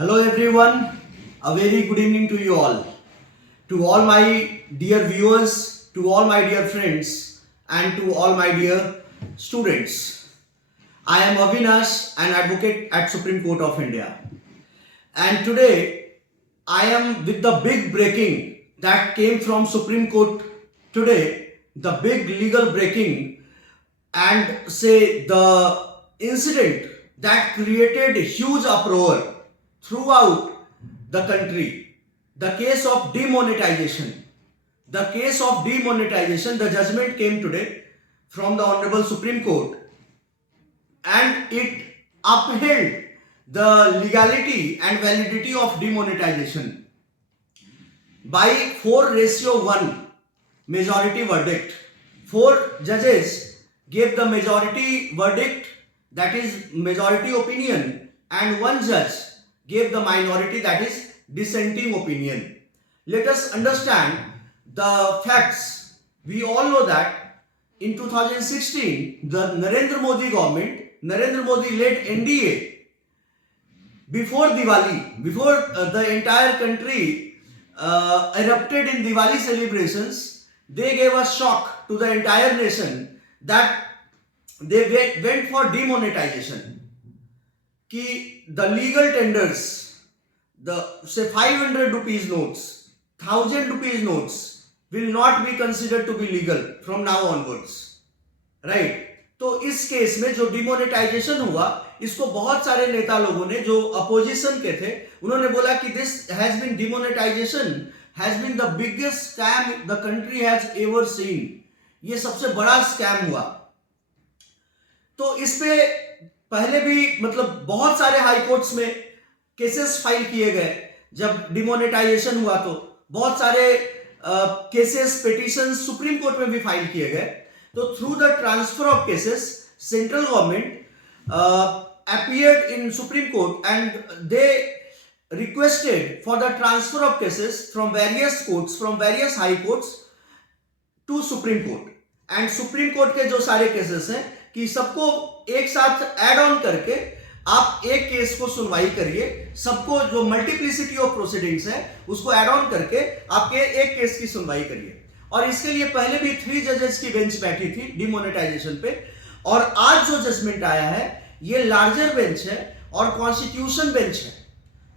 Hello everyone, a very good evening to you all. To all my dear viewers, to all my dear friends, and to all my dear students. I am Avinash, an advocate at Supreme Court of India. And today I am with the big breaking that came from Supreme Court today, the big legal breaking and say the incident that created huge uproar throughout the country, the case of demonetization. The case of demonetization, the judgment came today from the Honorable Supreme Court and it upheld the legality and validity of demonetization by 4:1 majority verdict. 4 judges gave the majority verdict, that is majority opinion, and 1 judge gave the minority, that is dissenting opinion. Let us understand the facts. We all know that in 2016 the Narendra Modi government, Narendra Modi led NDA, before Diwali, before the entire country erupted in Diwali celebrations, they gave a shock to the entire nation that they went for demonetization. Ki the legal tenders, the say 500 rupees notes, 1000 rupees notes will not be considered to be legal from now onwards, right? तो इस case में जो demonetisation हुआ, इसको बहुत सारे नेता लोगों ने जो अपोजिशन के थे उन्होंने बोला कि this has been demonetisation has been the biggest scam the country has ever seen. ये सबसे बड़ा स्कैम हुआ. तो इस पे पहले भी मतलब बहुत सारे हाई कोर्ट्स में केसेस फाइल किए गए. जब डिमोनेटाइजेशन हुआ तो बहुत सारे केसेस पिटीशन सुप्रीम कोर्ट में भी फाइल किए गए. तो through the transfer of cases, central government appeared in Supreme Court and they requested for the transfer of cases from various courts, from various high courts to Supreme Court. And Supreme Court के जो सारे cases हैं कि सबको एक साथ add on करके आप एक केस को सुनवाई करिए, सबको जो मल्टीप्लिसिटी ऑफ प्रोसीडिंग्स है उसको ऐड ऑन करके आपके एक केस की सुनवाई करिए. और इसके लिए पहले भी 3 जजेस की बेंच बैठी थी डिमोनेटाइजेशन पे. और आज जो जजमेंट आया है ये लार्जर बेंच है और कॉन्स्टिट्यूशन बेंच है.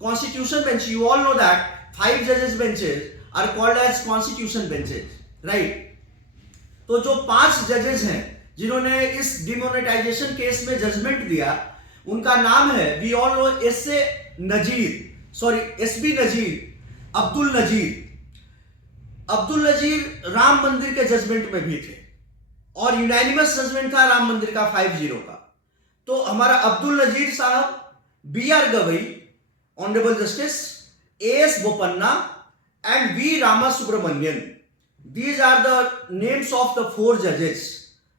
Constitution bench, you all know that 5 जजेस benches are called as constitution benches, right? तो जो 5 जजेस हैं जिन्होंने इस डिमोनेटाइजेशन केस में जजमेंट दिया, उनका नाम है, वी ऑल नो, एसबी नजीर, अब्दुल नजीर. अब्दुल नजीर राम मंदिर के जजमेंट में भी थे और यूनानिमस जजमेंट था राम मंदिर का 5-0 का. तो हमारा अब्दुल नजीर साहब, B.R. Gavai, honourable justice A.S. Bopanna and V. Rama Subramanian. These are the names of the 4 judges,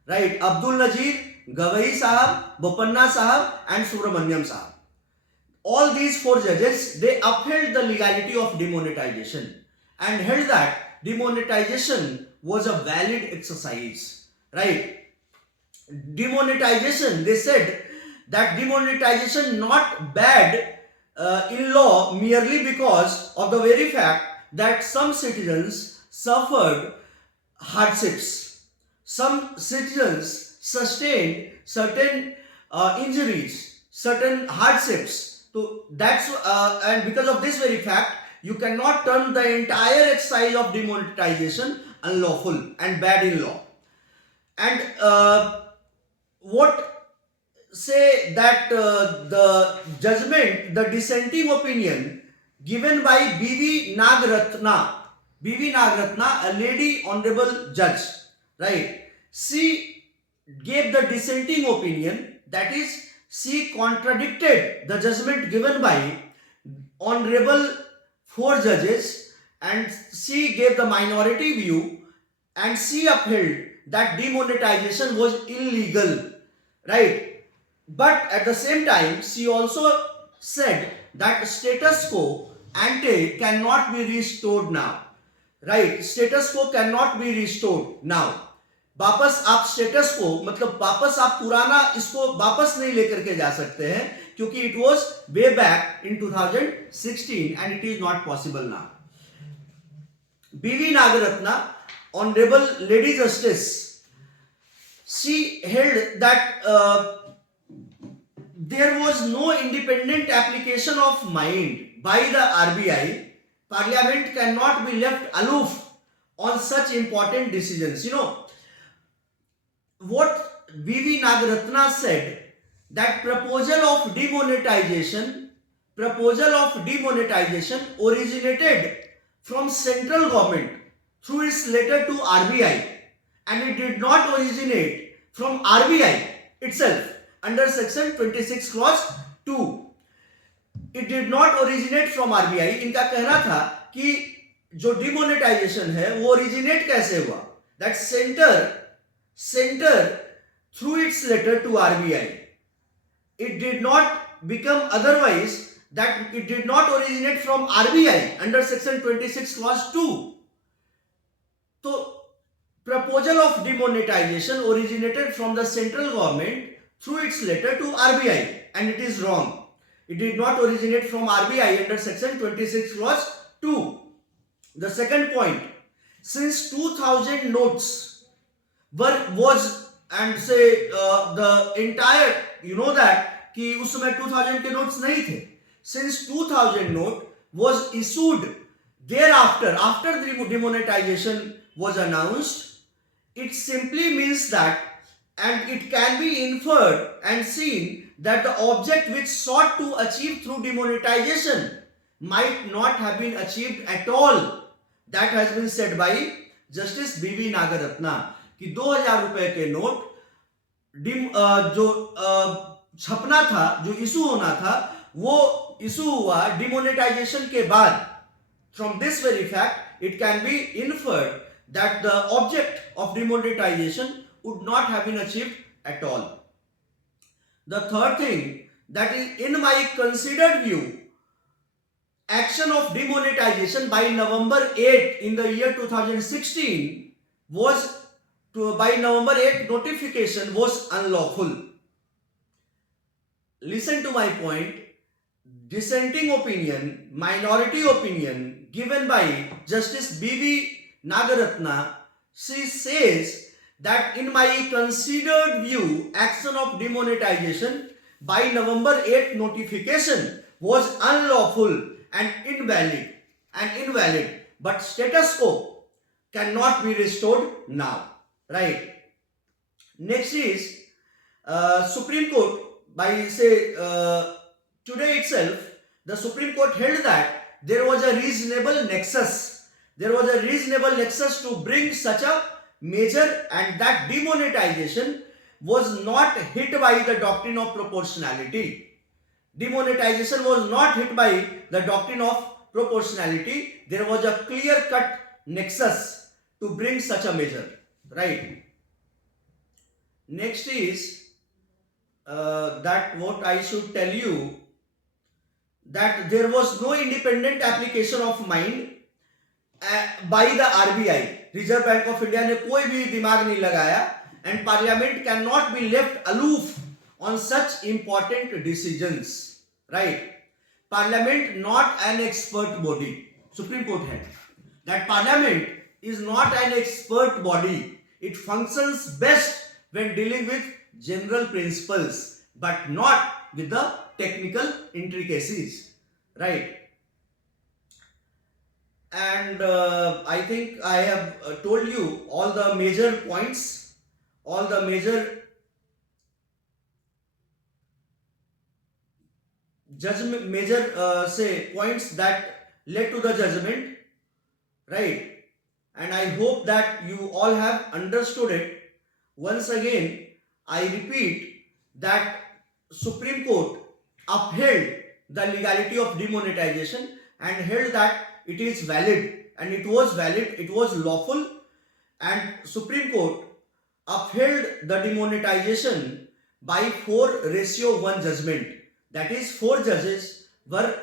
right? Abdul Nazeer, Gavai साहब, बोपन्ना साहब and सुब्रमण्यम साहब. All these 4 judges, they upheld the legality of demonetization and held that demonetization was a valid exercise, right? Demonetization, they said that demonetization not bad in law merely because of the very fact that some citizens suffered hardships, some citizens sustained certain injuries, certain hardships. So that's and because of this very fact, you cannot turn the entire exercise of demonetization unlawful and bad in law. And what say that the judgment, the dissenting opinion given by B.V. Nagratna, a lady honorable judge, right? She gave the dissenting opinion, that is, she contradicted the judgment given by honorable 4 judges and she gave the minority view and she upheld that demonetization was illegal, right? But at the same time she also said that status quo ante cannot be restored now, right? Status quo cannot be restored now. वापस आप status को, मतलब वापस आप पुराना इसको वापस नहीं लेकर के जा सकते हैं क्योंकि it was way back in 2016 and it is not possible now. BV Nagaratna, Honorable Lady Justice, she held that there was no independent application of mind by the RBI. Parliament cannot be left aloof on such important decisions. You know, what BV Nagaratna said, that proposal of demonetization originated from central government through its letter to RBI, and it did not originate from RBI itself under section 26 clause 2. It did not originate from RBI. इनका कहना था कि जो demonetisation है वो originate कैसे हुआ, that center through its letter to RBI. It did not become otherwise, that it did not originate from RBI under section 26 clause 2. So proposal of demonetization originated from the central government through its letter to RBI, and it is wrong. It did not originate from RBI under section 26 clause 2. The second point, since 2000 notes was and say the entire, you know that कि उस समय 2000 के notes नहीं थे. Since 2000 note was issued thereafter, after the demonetization was announced, it simply means that, and it can be inferred and seen that the object which sought to achieve through demonetization might not have been achieved at all. That has been said by Justice BV Nagaratna कि 2000 रुपए के note जो छपना था, जो issue होना था, वो issue हुआ डिमोनेटाइजेशन के बाद. From this very fact it can be inferred that the object of demonetization would not have been achieved at all. The third thing, that is, in my considered view, action of demonetization by November 8 in the year 2016 was by November 8 notification was unlawful. Listen to my point. Dissenting opinion, minority opinion given by Justice BV Nagaratna, she says that in my considered view, action of demonetization by November 8 notification was unlawful and invalid, but status quo cannot be restored now. Right? Next is Supreme Court, by today itself, the Supreme Court held that there was a reasonable nexus to bring such a measure, and that demonetization was not hit by the doctrine of proportionality. Demonetization was not hit by the doctrine of proportionality. There was a clear-cut nexus to bring such a measure. Right? Next is that what I should tell you, that there was no independent application of mind by the RBI. Reserve Bank of India ने कोई भी दिमाग नहीं लगाया, and Parliament cannot be left aloof on such important decisions. Right? Parliament not an expert body. Supreme Court held that Parliament is not an expert body. It functions best when dealing with general principles, but not with the technical intricacies. Right? And I think I have told you all the major points, all the major judgment, say points that led to the judgment. Right? And I hope that you all have understood it. Once again, I repeat that Supreme Court upheld the legality of demonetization and held that it is valid, and it was lawful, and Supreme Court upheld the demonetization by 4:1 judgment. That is, 4 judges were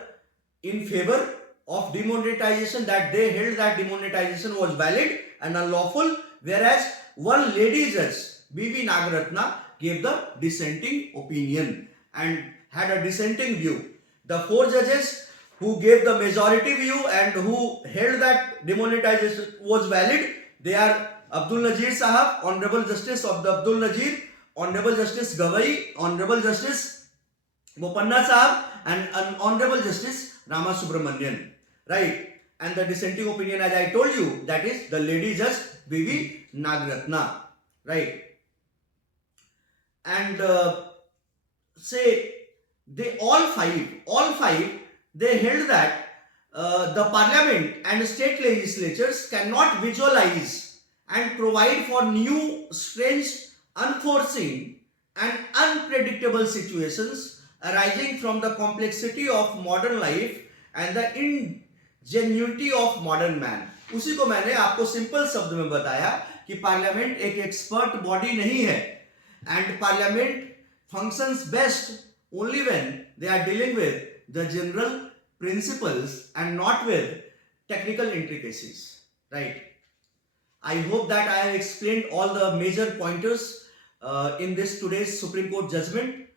in favor of demonetization, that they held that demonetization was valid and unlawful, whereas one lady judge, BV Nagaratna, gave the dissenting opinion, and had a dissenting view. The 4 judges who gave the majority view and who held that demonetization was valid, they are Abdul Nazir Sahab, Honorable Justice of the Abdul Nazir, Honorable Justice Gavai, Honorable Justice Bopanna Sahab, and Honorable Justice Rama Subramanian. Right? And the dissenting opinion, as I told you, that is the lady judge B.V. Nagratna. Right? And say they all five, they held that the parliament and state legislatures cannot visualize and provide for new, strange, unforeseen and unpredictable situations arising from the complexity of modern life and the ingenuity of modern man. उसी को मैंने आपको simple शब्द में बताया कि parliament एक expert body नहीं है, and parliament functions best only when they are dealing with the general principles and not with technical intricacies. Right? I hope that I have explained all the major pointers in this today's Supreme Court judgment,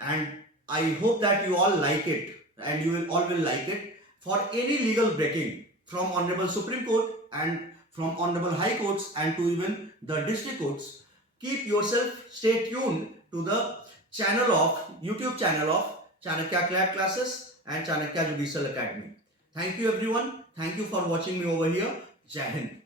and I hope that you all like it and you will all will like it. For any legal breaking from Honorable Supreme Court and from Honorable High Courts and to even the district courts, keep yourself, stay tuned to the channel of YouTube channel of Chanakya CLAT classes and Chanakya Judicial Academy. Thank you everyone. Thank you for watching me over here. Jai Hind.